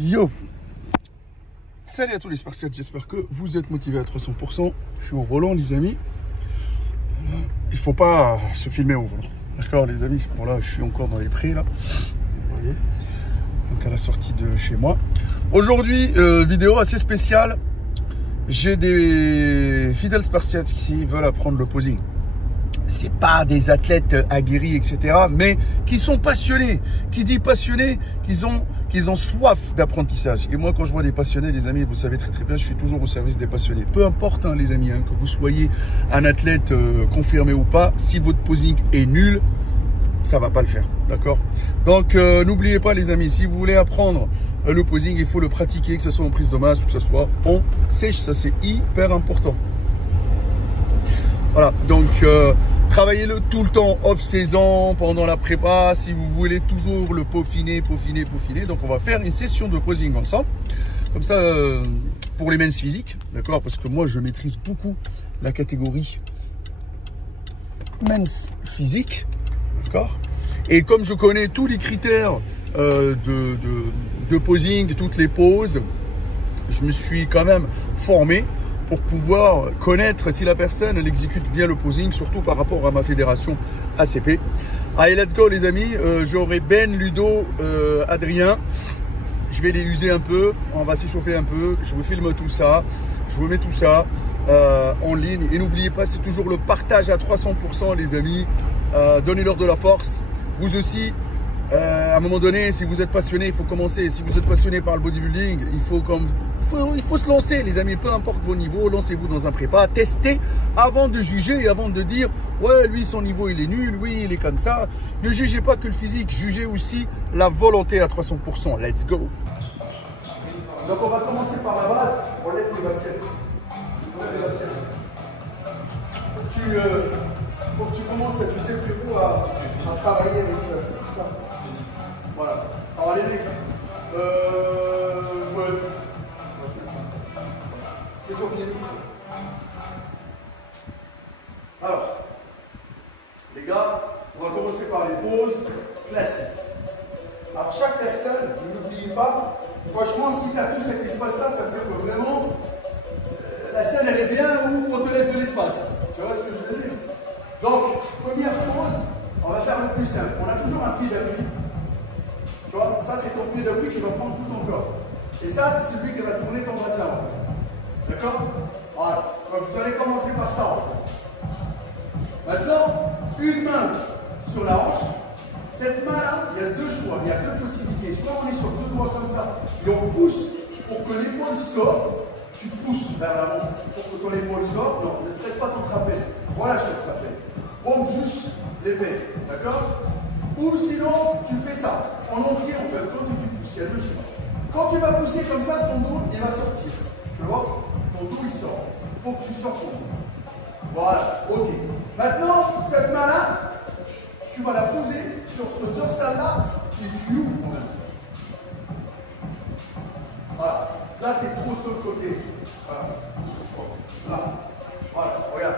Yo! Salut à tous les Spartiates, j'espère que vous êtes motivés à 300%. Je suis au volant, les amis. Il faut pas se filmer au volant. D'accord, les amis? Bon, là, je suis encore dans les prés, là. Vous voyez? Donc, à la sortie de chez moi. Aujourd'hui, vidéo assez spéciale. J'ai des fidèles Spartiates qui veulent apprendre le posing. C'est pas des athlètes aguerris, etc., mais qui sont passionnés. Qui dit passionnés, qu'ils ont soif d'apprentissage. Et moi, quand je vois des passionnés, les amis, vous le savez très bien, je suis toujours au service des passionnés. Peu importe, hein, les amis, hein, que vous soyez un athlète confirmé ou pas, si votre posing est nul, ça va pas le faire, d'accord? Donc, n'oubliez pas, les amis, si vous voulez apprendre le posing, il faut le pratiquer, que ce soit en prise de masse ou que ce soit en sèche. Ça, c'est hyper important. Voilà, donc travaillez-le tout le temps, off-saison, pendant la prépa, si vous voulez toujours le peaufiner. Donc, on va faire une session de posing ensemble. Comme ça, pour les men's physiques, d'accord? Parce que moi, je maîtrise beaucoup la catégorie men's physique, d'accord? Et comme je connais tous les critères de posing, toutes les poses, je me suis quand même formé pour pouvoir connaître si la personne elle exécute bien le posing, surtout par rapport à ma fédération ACP. Allez, let's go les amis. J'aurai Ben, Ludo, Adrien. Je vais les user un peu, on va s'échauffer un peu. Je vous filme tout ça, je vous mets tout ça en ligne. Et n'oubliez pas, c'est toujours le partage à 300% les amis. Donnez-leur de la force. Vous aussi, à un moment donné, si vous êtes passionné, il faut commencer. Si vous êtes passionné par le bodybuilding, il faut se lancer, les amis, peu importe vos niveaux, lancez-vous dans un prépa, testez avant de juger et avant de dire ouais, lui, son niveau, il est nul, oui, il est comme ça. Ne jugez pas que le physique, jugez aussi la volonté à 300%. Let's go. Donc, on va commencer par la base. On lève les baskets. On lève les baskets. Faut que tu commences, tu sais, frérot, à travailler avec ça. Voilà. Alors, les mecs, ouais. Alors, les gars, on va commencer par les poses classiques. Alors, chaque personne, n'oubliez pas, franchement, si tu as tout cet espace-là, ça veut dire que vraiment, la scène, elle est bien où on te laisse de l'espace. Tu vois ce que je veux dire? Donc, première pose, on va faire le plus simple. On a toujours un pied d'appui. Tu vois, ça, c'est ton pied d'appui qui va prendre tout ton corps. Et ça, c'est celui qui va tourner ton bassin. D'accord? Voilà. Donc, vous allez commencer par ça. Maintenant, une main sur la hanche. Cette main-là, il y a deux choix, il y a deux possibilités. Soit on est sur deux doigts comme ça, et on pousse pour que l'épaule sorte. Tu pousses vers l'avant pour que ton épaule sorte. Non, ne stresse pas ton trapèze. Relâche le trapèze. Pompe juste l'épée. D'accord? Ou sinon, tu fais ça. En entier, en fait, quand tu pousses, il y a deux choix. Quand tu vas pousser comme ça, ton dos, il va sortir. Tu vois? Ton dos, il sort. Il faut que tu sortes ton dos. Voilà, ok. Maintenant, cette main-là, tu vas la poser sur ce dorsal-là et tu ouvres quand même. Voilà. Là, tu es trop sur le côté. Voilà. Là. Voilà, regarde.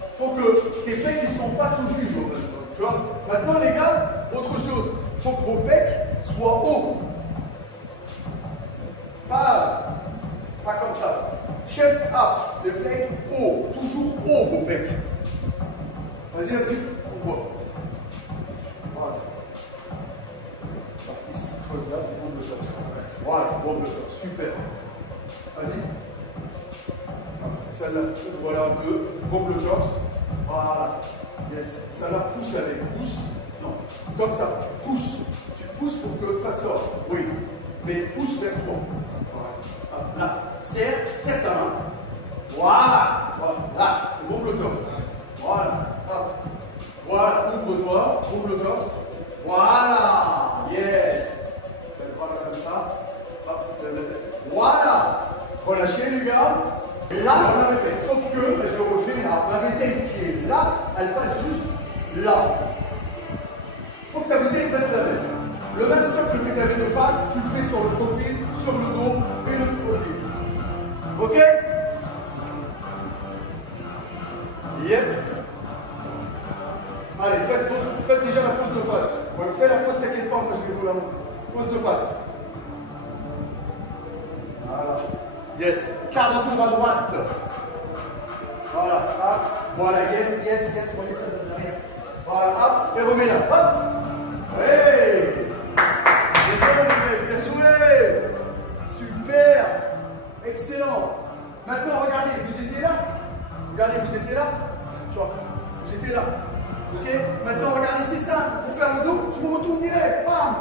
Il faut que tes pecs ils sont face au juge. Tu vois? Maintenant, les gars, autre chose. Il faut que vos pecs soient hauts. Pas comme ça. Chest up, les pecs hauts, toujours haut vos pecs. Vas-y, on voit. Voilà. Ici, creuse là, tu bombe le torse. Voilà, bombe le torse, super. Vas-y. Celle-là, voilà un peu, bombe le torse. Voilà. Yes. Celle-là, pousse avec, pousse. Non, comme ça, tu pousses. Tu pousses pour que ça sorte. Oui, mais pousse vers toi. Là, serre ta main. Voilà. Là, bombe le torse. Voilà. Voilà, ouvre-toi, ouvre le torse. Voilà. Yes. C'est pas comme ça. Voilà. Relâchez les gars. Et là, on la répète. Sauf que, je le refais là, la vitesse qui est là, elle passe juste là. Il faut que ta vitesse reste la même. Le même socle que tu avais de face, tu le fais sur le profil, sur le dos et le profil. Ok? Yep. Allez, faites déjà la pose de face. Faites la pose, t'inquiète pas, moi je vais vous la montrer. Pose de face. Voilà. Yes. Quart de tour à droite. Voilà. Hop. Voilà. Yes, yes, yes. Voyez ça derrière. Voilà. Hop. Et remets là. Hop. Hey. Bien joué. Super. Excellent. Maintenant, regardez. Vous étiez là. Regardez, vous étiez là. Tu vois. Vous étiez là. Ok. Maintenant, regardez, c'est ça. Pour faire le dos, je me retourne direct. Bam.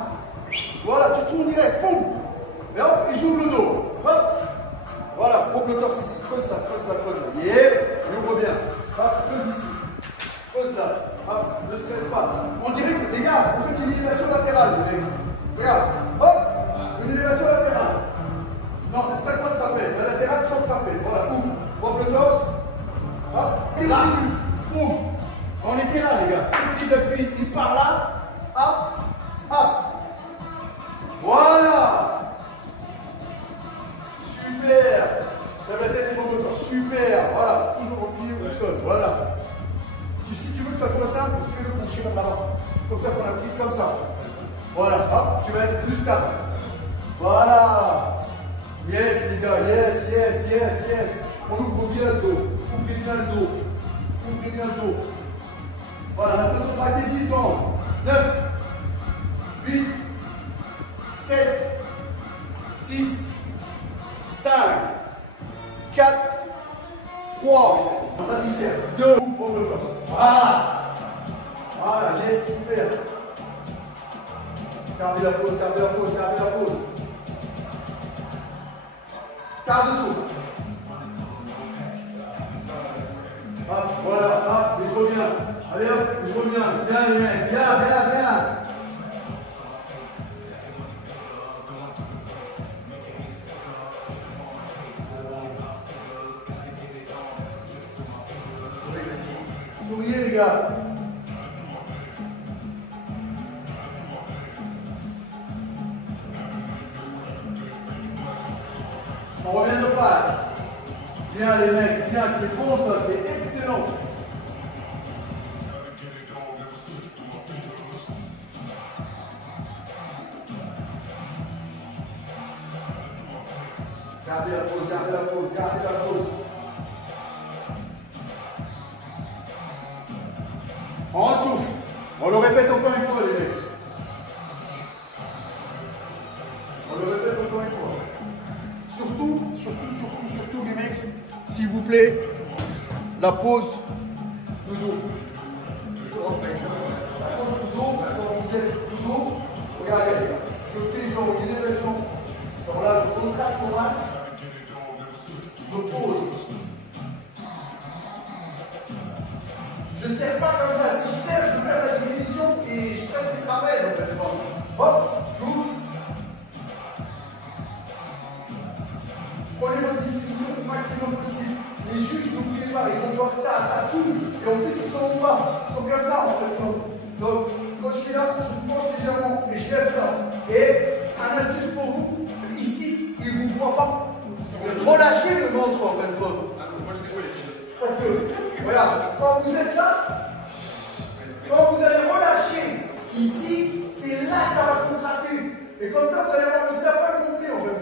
Voilà. Tu tournes direct. Boum. Et hop. Et j'ouvre le dos. Hop. Voilà, pompe le torse ici, creuse là, creuse là, creuse là. Yeah, ouvre bien. Hop, creuse ici. Creuse là. Hop, ne stresse pas. On dirait que, les gars, vous faites une élévation latérale, les mecs. Regarde, hop, une élévation latérale. Non, ne stresse pas le trapèze. La latérale sans le trapèze. Voilà, ouvre. Pompe le torse. Hop, et là. Boum. On était là, les gars. C'est le d'appui, il part là. Hop, hop. Voilà. Super. Lève la tête et pompe le torse. Super. Voilà. Toujours au pied ou au sol. Voilà. Si tu veux que ça soit simple, fais-le pencher vers l'avant. Comme ça qu'on applique comme ça. Voilà. Hop. Tu vas être plus stable. Voilà. Yes, les gars. Yes, yes, yes, yes. On ouvre bien le dos. Ouvrez bien le dos. Ouvrez bien le dos. Voilà. On peut contracter 10 secondes. 9, 8, 7, 6, 5, 4, 3, 2, voilà. Voilà, yes, super. Gardez la pause, gardez la pause, gardez la pause. Quart de tour. Hop, voilà, hop, et je reviens. Allez hop, je reviens. Bien les mecs, bien, bien, bien. Souriez les gars. On revient de face. Bien les mecs, bien, c'est bon ça, c'est excellent. Gardez la pause, gardez la pause, gardez la pause. On souffle. On le répète encore une fois, les mecs. On le répète encore une fois. Surtout, les mecs, s'il vous plaît, la pause de dos. La pause de dos, quand vous êtes de dos, regardez, je fais genre une élévation. Alors là, je contracte mon axe. Je me pose. Je ne serre pas comme ça. Si je serre, je perds la définition et je presse les trapèzes en fait. Hop, j'ouvre. Prenez votre définition au maximum possible. Les juges, n'oubliez pas, ils vont voir ça, ça tourne. Et en plus, ils sont en bas. Ils sont comme ça en fait. Donc, quand je suis là, je me penche légèrement et je lève ça. Et un astuce pour vous, ici, ils ne vous voient pas. Relâchez le ventre en fait. Parce que, regarde, quand vous êtes là, quand vous allez relâcher ici, c'est là que ça va contracter. Et comme ça, vous allez avoir le sapin complet en fait.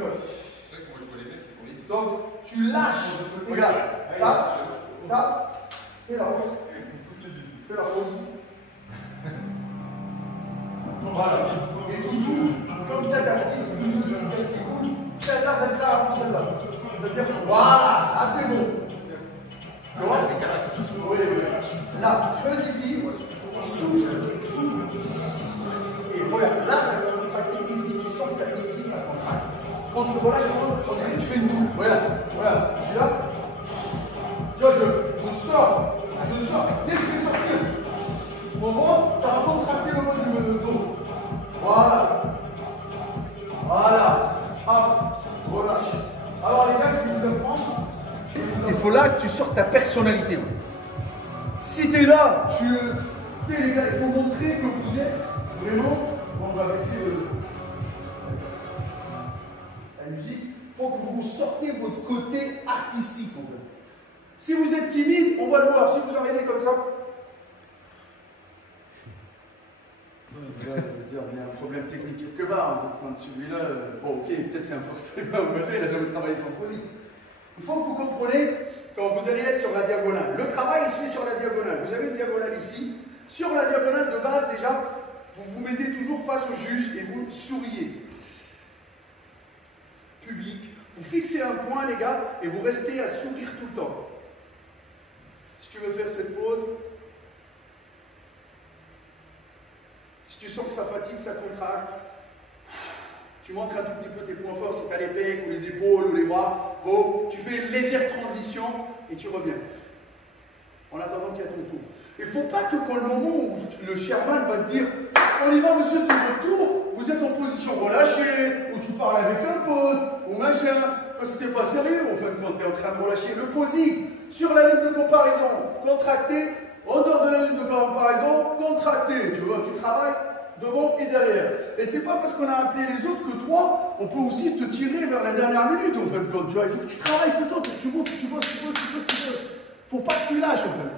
Donc, tu lâches. Regarde, tape, tape, fais la pause. Fais la pause. Voilà. Et toujours, comme tu as ta petite minute, celle-là reste là avant celle-là. C'est-à-dire que voilà, ça c'est bon. Tu vois? Oui, oui. Là, creuse ici, souffle, souffle. Et regarde, là, ça va contracter ici, tu sens que ça ici, ça se contracte. Quand tu relâches, tu fais une boule. Voilà, voilà, je suis là. Tu vois, je sors. Dès que je vais sortir, mon ventre, ça va contracter le bas du dos. Voilà. Voilà. Hop, relâche. Alors les gars, ce qu'il vous apprend, il faut là que tu sortes ta personnalité. Si tu es là, les gars, il faut montrer que vous êtes vraiment, on va baisser la musique, il faut que vous sortez votre côté artistique en fait. Si vous êtes timide, on va le voir. Si vous arrivez comme ça, Déjà, il y a un problème technique quelque part. Quand celui-là, bon, ok, peut-être c'est un force très bas, il n'a jamais travaillé sans posing. Il faut que vous compreniez quand vous allez être sur la diagonale. Le travail, il se fait sur la diagonale. Vous avez une diagonale ici. Sur la diagonale de base, déjà, vous vous mettez toujours face au juge et vous souriez. Public. Vous fixez un point, les gars, et vous restez à sourire tout le temps. Si tu veux faire cette pause, si tu sens que ça fatigue, ça contracte, tu montres un tout petit peu tes points forts, si tu as les pecs ou les épaules ou les bras. Bon, tu fais une légère transition et tu reviens. En attendant qu'il y a ton tour. Il ne faut pas que quand le moment où le chairman va te dire on y va monsieur, c'est votre tour, vous êtes en position relâchée, ou tu parles avec un pote, ou machin, parce que tu n'es pas sérieux en fait quand tu es en train de relâcher. Le posing, sur la ligne de comparaison, contracté, en dehors de la ligne de comparaison, contracté. Tu vois, tu travailles devant et derrière. Et c'est pas parce qu'on a appelé les autres que toi, on peut aussi te tirer vers la dernière minute en fait. Tu vois, il faut que tu travailles tout le temps, il faut que tu montes, tu bosses. Faut pas que tu lâches en fait.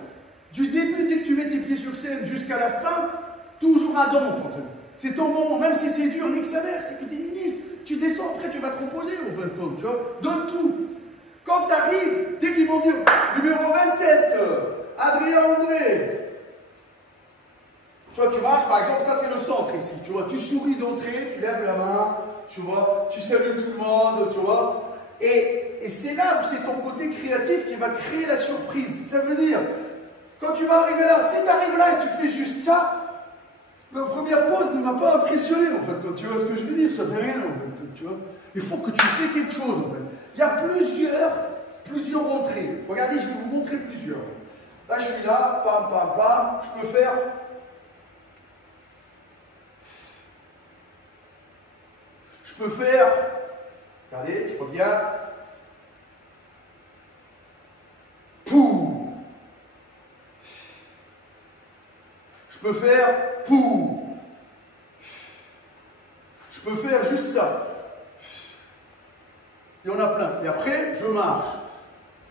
Du début, dès que tu mets tes pieds sur scène jusqu'à la fin, toujours à donf en fait. C'est ton moment, même si c'est dur, nique sa mère, c'est que 10 minutes. Tu descends, après tu vas te reposer en fin de compte, tu vois. Donne tout. Quand tu arrives, dès qu'ils vont dire numéro 27, Adrien André. Tu vois, tu marches, par exemple, ça c'est le centre ici, tu vois. Tu souris d'entrée, tu lèves la main, tu vois, tu salues tout le monde, tu vois. Et c'est là où c'est ton côté créatif qui va créer la surprise. Ça veut dire, quand tu vas arriver là, si tu arrives là et tu fais juste ça, la première pause ne m'a pas impressionné en fait. Quand tu vois ce que je veux dire, ça fait rien en fait. Tu vois. Il faut que tu fais quelque chose en fait. Il y a plusieurs entrées. Regardez, je vais vous montrer plusieurs. Là, je suis là, pam, pam, pam. Je peux faire. Regardez, je reviens. Pouh. Je peux faire pouh. Je peux faire juste ça. Il y en a plein. Et après, je marche.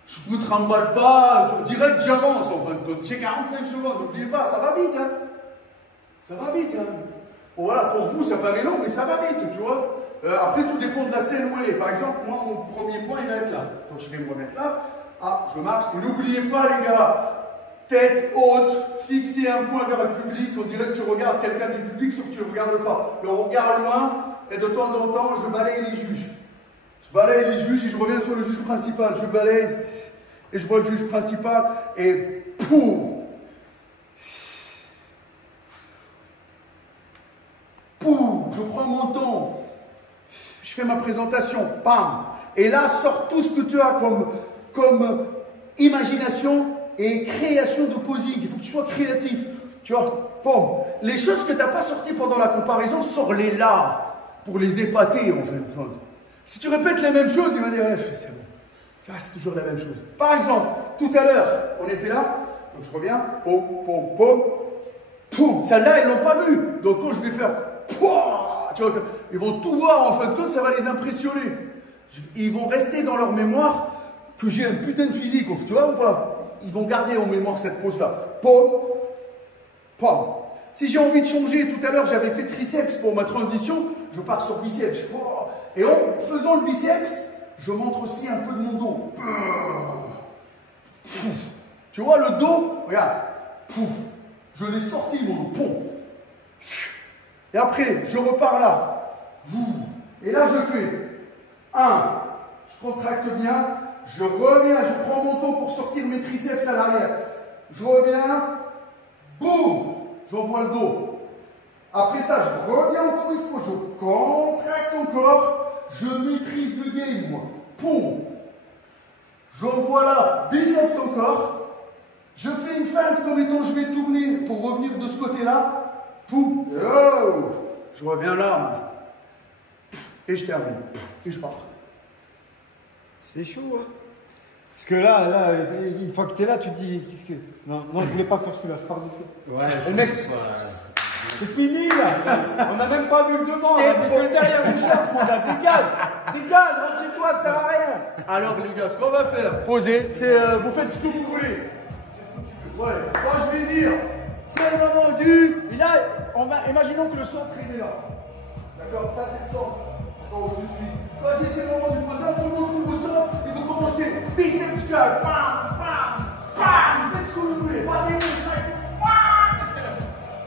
Je ne me trimballe pas. Direct, j'avance en fin de compte. J'ai 45 secondes. N'oubliez pas, ça va vite. Hein. Ça va vite. Hein. Bon, voilà, pour vous, ça paraît long, mais ça va vite, tu vois. Après, tout dépend de la scène où elle est. Par exemple, moi, mon premier point, il va être là. Donc, je vais me remettre là. Ah, je marche. Et n'oubliez pas, les gars, tête haute, fixer un point vers le public. On dirait que tu regardes quelqu'un du public, sauf que tu ne le regardes pas. Le regard loin, et de temps en temps, je balaye les juges. Je balaye les juges et je reviens sur le juge principal. Je balaye et je vois le juge principal et poum! Poum! Je prends mon temps. Je fais ma présentation. Pam! Et là, sort tout ce que tu as comme imagination et création de posing. Il faut que tu sois créatif. Tu vois? Bon. Les choses que tu n'as pas sorties pendant la comparaison, sors-les là pour les épater en fait. Si tu répètes les mêmes choses, il va dire c'est bon. C'est toujours la même chose. Par exemple, tout à l'heure, on était là, donc je reviens, pom, pom, pom, poum. Celle-là, ils ne l'ont pas vu. Donc quand je vais faire, pouah, tu vois, ils vont tout voir en fin de compte, ça va les impressionner. Ils vont rester dans leur mémoire que j'ai un putain de physique, tu vois ou pas? Ils vont garder en mémoire cette pose-là. Pom, pom. Si j'ai envie de changer, tout à l'heure, j'avais fait triceps pour ma transition, je pars sur biceps. Et en faisant le biceps, je montre aussi un peu de mon dos. Tu vois le dos? Regarde. Je l'ai sorti mon dos. Et après, je repars là. Et là, je fais 1. Je contracte bien. Je reviens. Je prends mon dos pour sortir mes triceps à l'arrière. Je reviens. Boum. J'envoie le dos. Après ça, je reviens encore une fois. Je contracte encore. Je maîtrise le game, moi. Poum. J'envoie là, biceps encore. Je fais une feinte comme étant je vais tourner pour revenir de ce côté-là. Poum. Oh. Je reviens là, moi. Et je termine. Et je pars. C'est chaud, hein. Parce que là, une fois que tu es là, tu te dis, qu'est-ce que... Non, je voulais pas faire celui-là, je pars du tout. Ouais, le mec, c'est fini là. On n'a même pas vu le devant. C'est que derrière le chef, mon gars. Dégage, rentre chez toi, ça sert à rien. Alors les gars, ce qu'on va faire, poser, c'est vous faites ce que vous voulez. Ouais. Moi je vais dire C'est le moment du... Et là, imaginons que le centre il est là. D'accord, ça c'est le centre. Donc je suis. Voici, c'est le moment du posant, tout le monde trouve au centre. Et vous commencez. Biceps curl. Bam, bam, bam. Faites ce que vous voulez.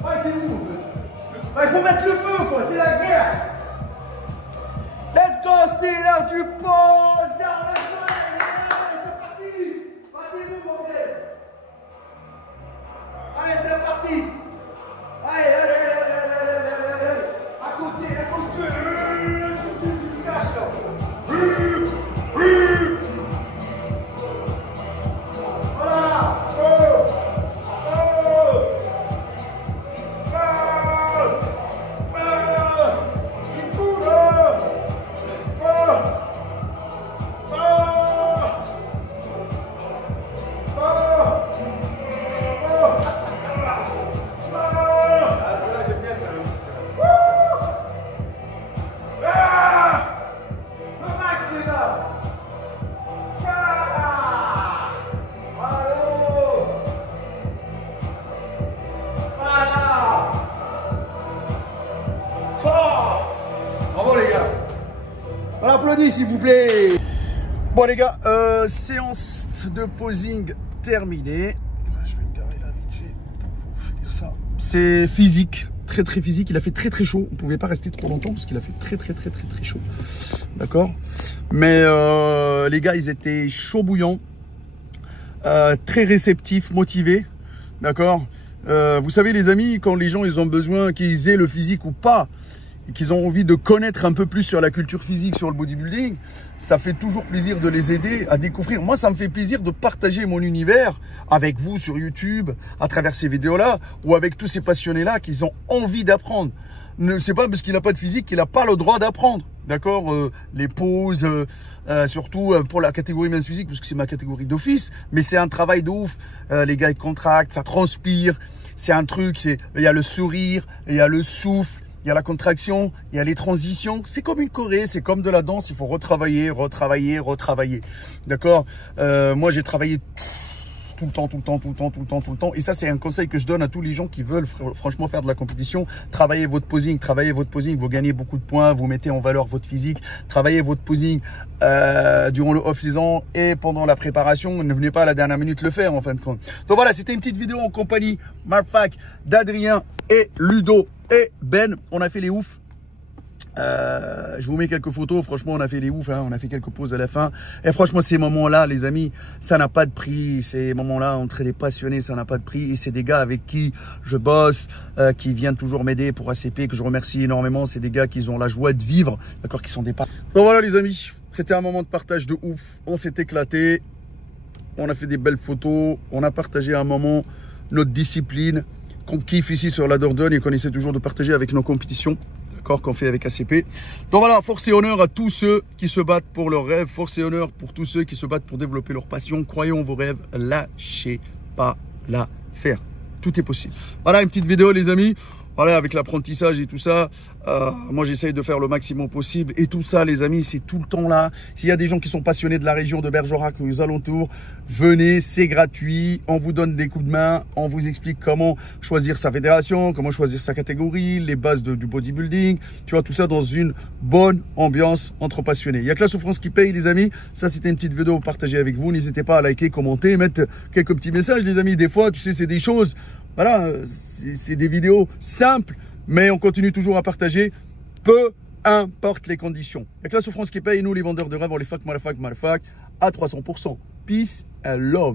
Fighting-vous. Il faut mettre le feu, quoi. C'est la guerre. Let's go, c'est l'heure du pause. Vers le soleil. Allez, c'est parti. Fighting-vous, bordel. Allez, c'est parti. Allez, allez, allez, allez, allez, allez, allez. À côté, tu te caches là. Voilà. On applaudit s'il vous plaît. Bon les gars, séance de posing terminée. Je vais me garer là vite fait pour vous finir ça. C'est physique, très physique. Il a fait très chaud. On ne pouvait pas rester trop longtemps parce qu'il a fait très chaud. D'accord. Mais les gars, ils étaient chauds bouillants, très réceptifs, motivés. D'accord. Vous savez les amis, quand les gens ils ont besoin qu'ils aient le physique ou pas, et qu'ils ont envie de connaître un peu plus sur la culture physique, sur le bodybuilding, ça fait toujours plaisir de les aider à découvrir. Moi, ça me fait plaisir de partager mon univers avec vous sur YouTube, à travers ces vidéos-là, ou avec tous ces passionnés-là qui ont envie d'apprendre. C'est pas parce qu'il n'a pas de physique qu'il n'a pas le droit d'apprendre. D'accord, les poses, surtout pour la catégorie mince physique, parce que c'est ma catégorie d'office, mais c'est un travail de ouf. Les gars, ils contractent, ça transpire, c'est un truc, il y a le sourire, il y a le souffle, il y a la contraction, il y a les transitions. C'est comme une choré, c'est comme de la danse. Il faut retravailler. D'accord. Moi, j'ai travaillé tout le temps. Et ça, c'est un conseil que je donne à tous les gens qui veulent franchement faire de la compétition. Travaillez votre posing. Vous gagnez beaucoup de points. Vous mettez en valeur votre physique. Travaillez votre posing durant le off-season et pendant la préparation. Ne venez pas à la dernière minute le faire en fin de compte. Donc voilà, c'était une petite vidéo en compagnie Marfac, d'Adrien et Ludo et Ben. On a fait les oufs. Je vous mets quelques photos. Franchement, on a fait les oufs, hein. On a fait quelques pauses à la fin. Et franchement, ces moments-là, les amis, ça n'a pas de prix. Ces moments-là, entre des passionnés, ça n'a pas de prix. Et c'est des gars avec qui je bosse, qui viennent toujours m'aider pour ACP, que je remercie énormément. C'est des gars qui ont la joie de vivre, d'accord, qui sont des pas. Donc voilà, les amis, c'était un moment de partage de ouf. On s'est éclaté. On a fait des belles photos. On a partagé un moment notre discipline qu'on kiffe ici sur la Dordogne et qu'on essaie toujours de partager avec nos compétitions. Qu'on fait avec ACP. Donc voilà, force et honneur à tous ceux qui se battent pour leurs rêves, force et honneur pour tous ceux qui se battent pour développer leur passion. Croyez en vos rêves, lâchez pas l'affaire. Tout est possible. Voilà une petite vidéo les amis. Voilà, avec l'apprentissage et tout ça, moi j'essaye de faire le maximum possible. Et tout ça les amis, c'est tout le temps là. S'il y a des gens qui sont passionnés de la région de Bergerac ou aux alentours, venez, c'est gratuit. On vous donne des coups de main, on vous explique comment choisir sa fédération, comment choisir sa catégorie, les bases du bodybuilding. Tu vois, tout ça dans une bonne ambiance entre passionnés. Il n'y a que la souffrance qui paye les amis. Ça c'était une petite vidéo partagée avec vous. N'hésitez pas à liker, commenter, mettre quelques petits messages les amis. Des fois, tu sais, c'est des choses... Voilà, c'est des vidéos simples, mais on continue toujours à partager, peu importe les conditions. Avec la souffrance qui paye, nous les vendeurs de rêve, on les fuck, à 300%. Peace and love.